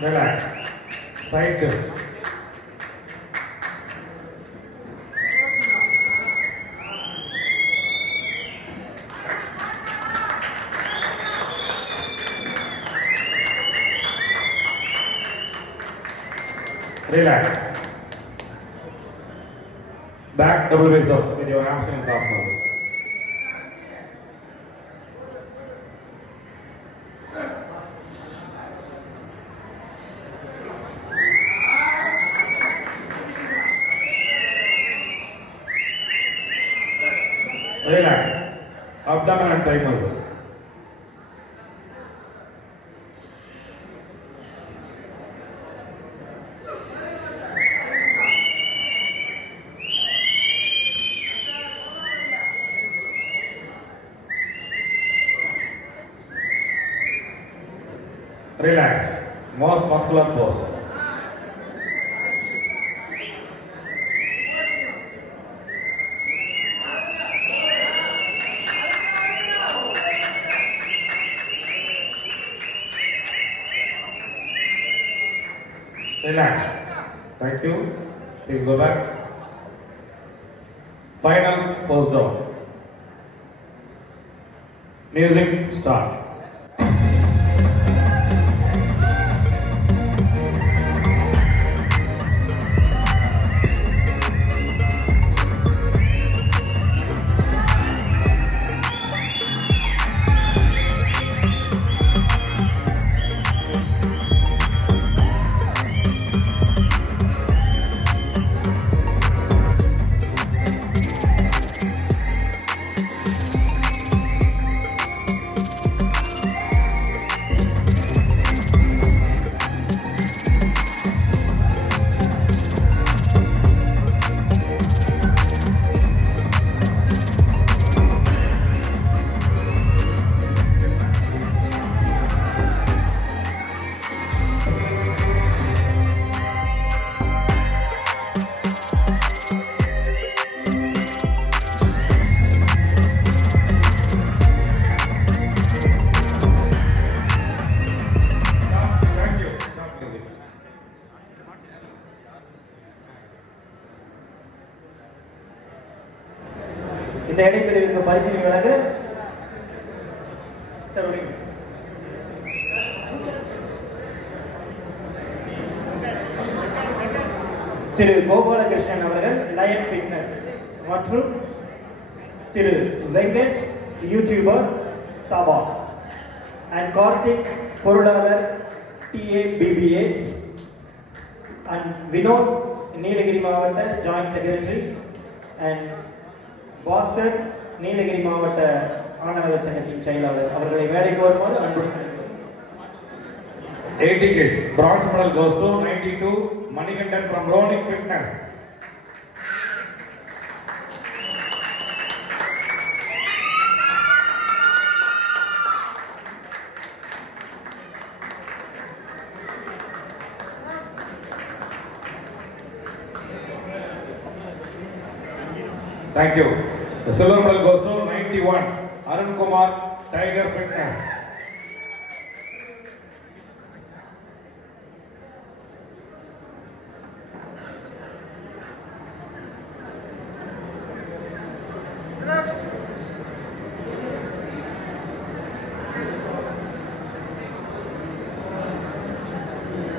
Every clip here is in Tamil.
Relax. Side chest. Relax. Back double face up with your hamstring top now. Relax. Abdomen and thigh muscle. Relax. Most muscular pose. Relax. Thank you. Please go back. Final pose down. Music start. இந்த இடைப்பிரிவுக்கு பரிசீலனை வழங்க திரு கோபாலகிருஷ்ணன் அவர்கள் லயன் ஃபிட்னஸ் மற்றும் திரு வெங்கட் யூடியூபர் தாபா அண்ட் கார்த்திக் பொருளாளர் TABBA அண்ட் வினோத் நீலகிரி மாவட்ட joint secretary and Bhaskar Nilgiri மாவட்ட ஆனநல சங்கத்தின் செயலாளர் அவர்களை வேலைக்கு வருமாறு அன்புடன் அழைக்கிறோம். 80 kg. Bronze medal goes to 92 Manikandan from Ronic Fitness. Thank you. The silver medal goes to 91 Arun Kumar Tiger Fitness.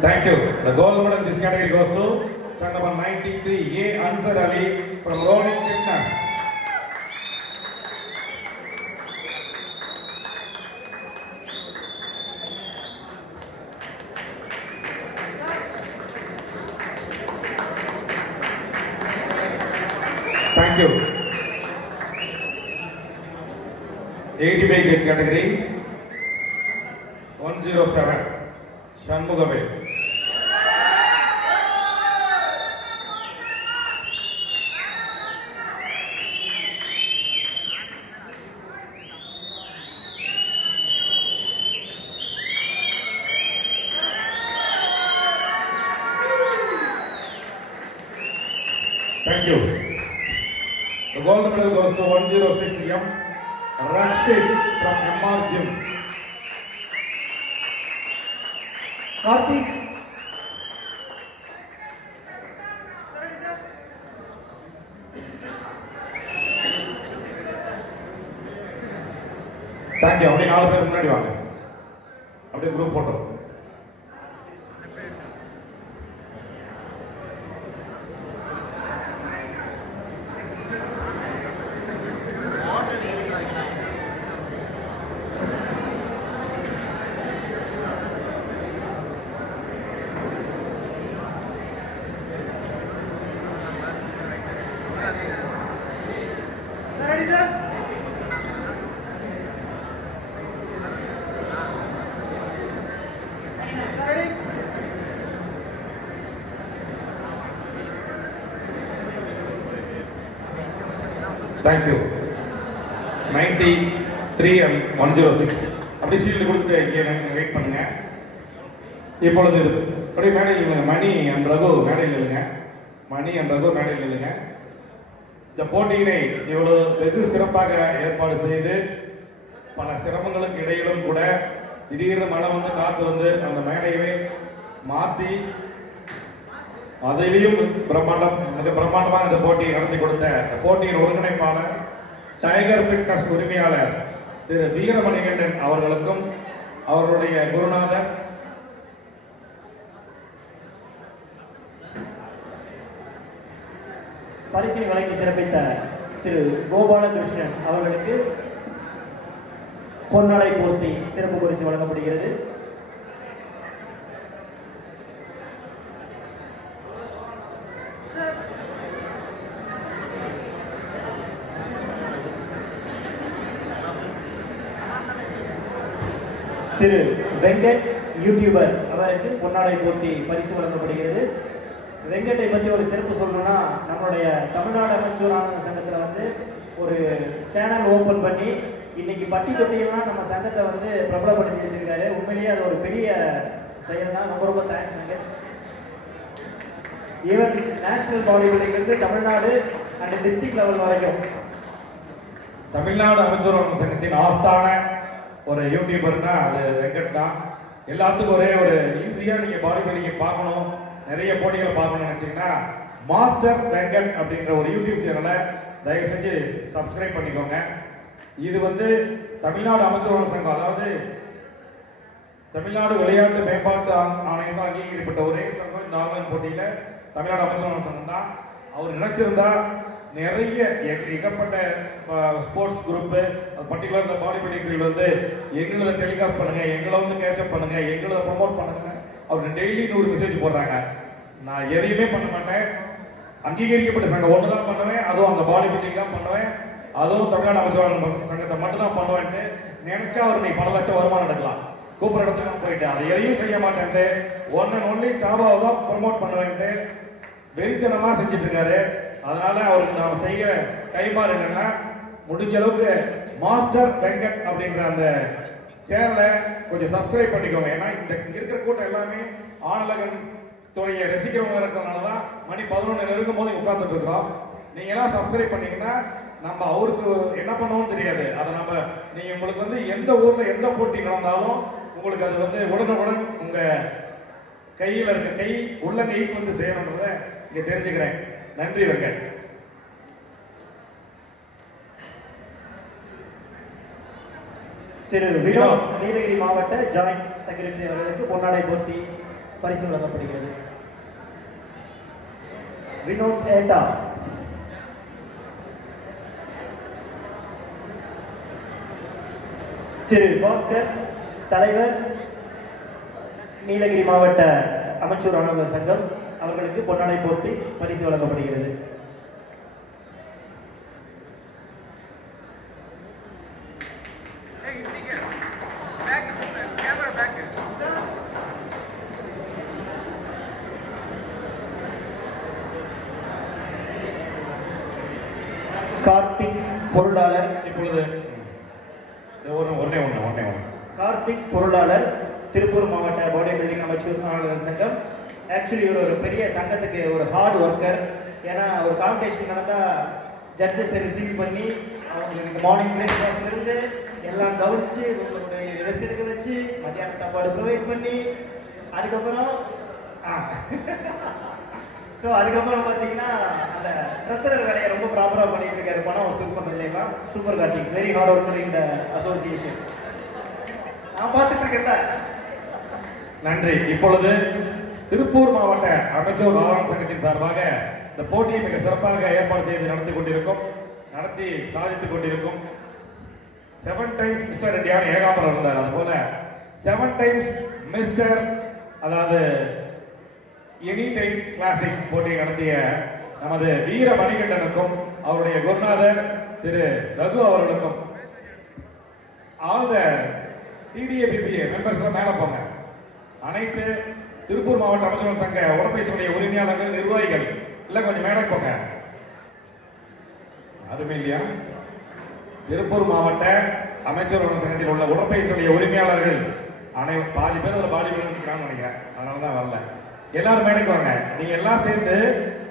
Thank you. The gold medal in this category goes to stand number 93 A Ansar Ali from Ronic Fitness. Thank you. 80 weight category 107 Shanmugame. Thank you. The gold medal goes to 106 M Rashid from MR Gym. Karthik thank you. அப்படியே 4 பேர் முன்னாடி வாங்க. அப்படியே group photo. Thank you. 93 and 106. அப்படி ஷீல்டு கொடுத்து இங்கே வெயிட் பண்ணுங்க. இப்பொழுது அப்படியே மேடையில் இல்லைங்க. மணி அண்ட் ரகு மேடையில் இல்லைங்க. மணி அண்ட் ரகு மேடையில் இல்லைங்க. இந்த போட்டியினை இவ்வளவு வெகு சிறப்பாக ஏற்பாடு செய்து பல சிரமங்களுக்கு இடையிலும் கூட திடீர்னு மழை வந்து காத்து வந்து அந்த மேடையவே மாற்றி அதிலையும் மிக பிரம்மாண்டமாக இந்த போட்டியை நடத்தி கொடுத்த போட்டியின் ஒருங்கிணைப்பாளர் டைகர் ஃபிட்னஸ் உரிமையாளர் திரு வீரமணிகண்டன் அவர்களுக்கும் அவருடைய குருநாதர் பரிசினை வழங்கி சிறப்பித்த திரு கோபாலகிருஷ்ணன் அவர்களுக்கு பொன்னாடை போர்த்தி சிறப்பு பரிசு வழங்கப்படுகிறது. திரு வெங்கட் யூடியூபர் அவருக்கு பொன்னாடை போர்த்தி பரிசு வழங்கப்படுகிறது. வெங்கட்டை பற்றி ஒரு சிறப்பு சொல்லணும்னா, நம்மளுடைய தமிழ்நாடு அமைச்சர் ஆனந்த சங்கத்தில் வந்து ஒரு சேனல் ஓப்பன் பண்ணி இன்னைக்கு பட்டி தொட்டியெல்லாம் நம்ம சங்கத்தை வந்து பிரபலப்படுத்தி வச்சிருக்காரு. உண்மையிலேயே அது ஒரு பெரிய செயல் தான். ரொம்ப ரொம்ப thanks Venkat. Even national body பில்டிங்லேருந்து தமிழ்நாடு அண்ட் டிஸ்ட்ரிக்ட் லெவல் வரைக்கும் தமிழ்நாடு அமைச்சர் ஆனந்த சங்கத்தின் ஆஸ்தான ஒரு யூடியூபர்னா அது வெங்கட் தான். எல்லாத்துக்கும் ஒரே ஒரு ஈஸியாக நீங்கள் பாடி பில்டிங்கை பார்க்கணும், நிறைய போட்டிகளை பார்க்கணும்னு நினச்சிங்கன்னா மாஸ்டர் வெங்கட் அப்படின்ற ஒரு யூடியூப் சேனலை தயவு செஞ்சு சப்ஸ்கிரைப் பண்ணிக்கோங்க. இது வந்து தமிழ்நாடு அமைச்சர் சங்கம், அதாவது தமிழ்நாடு விளையாட்டு மேம்பாட்டு ஆணையம் தான் அங்கீகரிக்கப்பட்ட ஒரே சங்கம் இந்த ஆன்லைன் போட்டியில் தமிழ்நாடு அமைச்சர் சங்கம் தான். அவர் நினைச்சிருந்தா நிறைய ஏகப்பட்ட ஸ்போர்ட்ஸ் குரூப்பு, பர்டிகுலர் இந்த பாடி பில்டிங் வந்து எங்களை டெலிகாஸ்ட் பண்ணுங்க, எங்களை வந்து கேட்சப் பண்ணுங்க, எங்களை ப்ரொமோட் பண்ணுங்க. அவர் டெய்லி 100 மெசேஜ் போடுறாங்க. நான் எதையுமே பண்ண மாட்டேன், அங்கீகரிக்கப்பட்ட சங்கம் ஒன்று தான் பண்ணுவேன், அதுவும் அந்த பாடி பில்டிங் தான் பண்ணுவேன், அதுவும் தமிழ்நாடு அமைச்சர் சங்கத்தை மட்டும் தான் பண்ணுவேன்ட்டு நினைச்சா அவர் நீ பல லட்சம் வருமானம் எடுக்கலாம். கூப்பிட்ற இடத்துக்கு போயிட்டு அதை எதையும் செய்ய மாட்டேன்ட்டு ஒன் அண்ட் ஒன்லி தாபாவை தான் ப்ரொமோட் பண்ணுவேன்ட்டு வெறித்தனமாக செஞ்சுட்டு இருக்காரு. அதனால அவருக்கு நாம் செய்கிற கைமாறு என்னன்னா, முடிஞ்ச அளவுக்கு மாஸ்டர் வெங்கட் அப்படின்ற அந்த சேனலை கொஞ்சம் சப்ஸ்கிரைப் பண்ணிக்கோங்க. ஏன்னா இந்த இருக்கிற கூட்டம் எல்லாமே ஆனலகன் துறையை ரசிக்கிறவங்க இருக்கிறதுனால தான் மணி 11 நெருங்கும் போது உட்கார்ந்துட்டு இருக்கிறோம். நீங்க எல்லாம் சப்ஸ்கிரைப் பண்ணீங்கன்னா நம்ம அவருக்கு என்ன பண்ணுவோம்னு தெரியாது. அதை நம்ம நீங்க உங்களுக்கு வந்து எந்த ஊர்ல எந்த போட்டி நடந்தாலும் உங்களுக்கு அது வந்து உடனுக்குடன் உங்க கையில் இருக்க கை உள்ள கைக்கு வந்து செய்யணுன்றத இங்க தெரிஞ்சுக்கிறேன். நன்றி வெங்கட். திரு வினோத் நீலகிரி மாவட்ட ஜாயிண்ட் செக்ரட்டரி அவர்களுக்கு பொன்னாடை போர்த்தி பரிசு வழங்கப்படுகிறது. வினோத் ஏட்டா. திரு பாஸ்கர் தலைவர் நீலகிரி மாவட்ட அமைச்சர் ஆனந்த சங்கம் அவர்களுக்கு பொன்னாடை போர்த்தி பரிசு வழங்கப்படுகிறது. கார்த்திக் பொருளாளர். இப்பொழுது ஒன்னே கார்த்திக் பொருளாளர் திருப்பூர் மாவட்ட பாடி பில்டிங் அமைச்சர் ஆனந்த சங்கம். ஆக்சுவலி இவர் ஒரு பெரிய சங்கத்துக்கு ஒரு ஹார்ட் ஒர்க்கர். ஏன்னா ஒரு காம்படிஷன் நடந்தால் ஜட்ஜஸை ரிசீவ் பண்ணி அவங்களுக்கு மார்னிங் பிரேக்ஃபாஸ்ட்லேருந்து எல்லாம் கவனித்து உங்களுடைய ரெஸ்ட் எடுக்க வச்சு மத்தியான சாப்பாடு ப்ரொவைட் பண்ணி அதுக்கப்புறம் ஸோ அதுக்கப்புறம் பார்த்தீங்கன்னா அந்த ட்ரெஸரர் வேலையை ரொம்ப ப்ராப்பராக பண்ணிட்டு இருக்காரு. பணம் வசூல் பண்ணுறது இல்லைங்களா? Super Karthik's very hard worker இந்த அசோசியேஷன். நான் பார்த்துட்டு இருக்கேன். நன்றி. இப்பொழுது திருப்பூர் மாவட்ட அமைச்சர் நாராயண சங்கத்தின் சார்பாக இந்த போட்டியை மிக சிறப்பாக ஏற்பாடு செய்து நடத்தி சாதித்துக் கொண்டிருக்கும் 7 டைம்ஸ் மிஸ்டர் இந்தியான்னு ஏகாம்பரம் இருந்தார். அதுபோல 7 டைம்ஸ் மிஸ்டர் அதாவது எனி டைம் கிளாசிக் போட்டியை நடத்திய நமது வீர மணிகண்டனுக்கும் அவருடைய குருநாதர் திரு ரகு அவர்களுக்கும் ஆல் த டிடிஏபிபிஏ மெம்பர்ஸ் மேல போங்க. அனைத்து திருப்பூர் மாவட்ட அமைச்சர்கள் சங்க உடற்பயிற்சியுடைய உரிமையாளர்கள் நிர்வாகிகள் இல்ல கொஞ்சம் மேல போங்க. அதுமே இல்லையா? திருப்பூர் மாவட்ட அமைச்சர்கள் சங்கத்தில் உள்ள உடற்பயிற்சியுடைய உரிமையாளர்கள் பாதி பேர் அதில் பாடி பில்டர் நினைக்கிறேன், அதனால தான் வரல. எல்லாரும் மேடைக்கு வாங்க. நீங்க எல்லாம் சேர்ந்து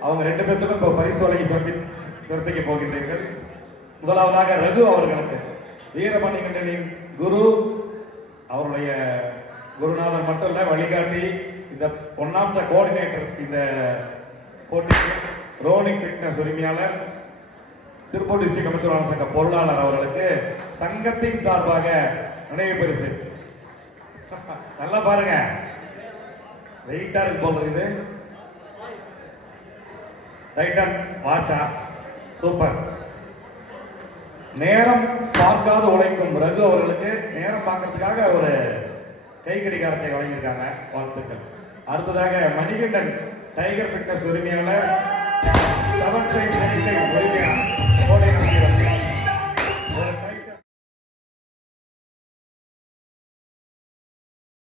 அவங்க 2 பேர்த்துக்கும் இப்போ பரிசு வழங்கி சிறப்பிக்க போகின்றீர்கள். முதலாவதாக ரகு அவர்களுக்கு வீரமணிகண்டனின் குரு அவருடைய குருநாதர் மட்டும் இல்ல வழிகாட்டி இந்த ஒன் ஆஃப் த கோஆர்டினேட்டர் இந்த போட்டிக்கு ரோனிங் ஃபிட்னஸ் உரிமையாளர் திருப்பூர் டிஸ்ட்ரிக்ட் அமைச்சர் சங்க பொருளாளர் அவர்களுக்கு சங்கத்தின் சார்பாக நினைவு பரிசு. நல்லா பாருங்க, வெயிட்டா இருக்கு போல இது. டைட்டன் வாட்சா சூப்பர். நேரம் பார்க்காத உழைக்கும் ரகு அவர்களுக்கு நேரம் பார்க்கறதுக்காக ஒரு கை கடிகாரத்தை வழங்கியிருக்காங்க, வாழ்த்துக்கள். அடுத்ததாக மணிகண்டன் டைகர் ஃபிட்னஸ் உரிமையாளர் 7 டைம்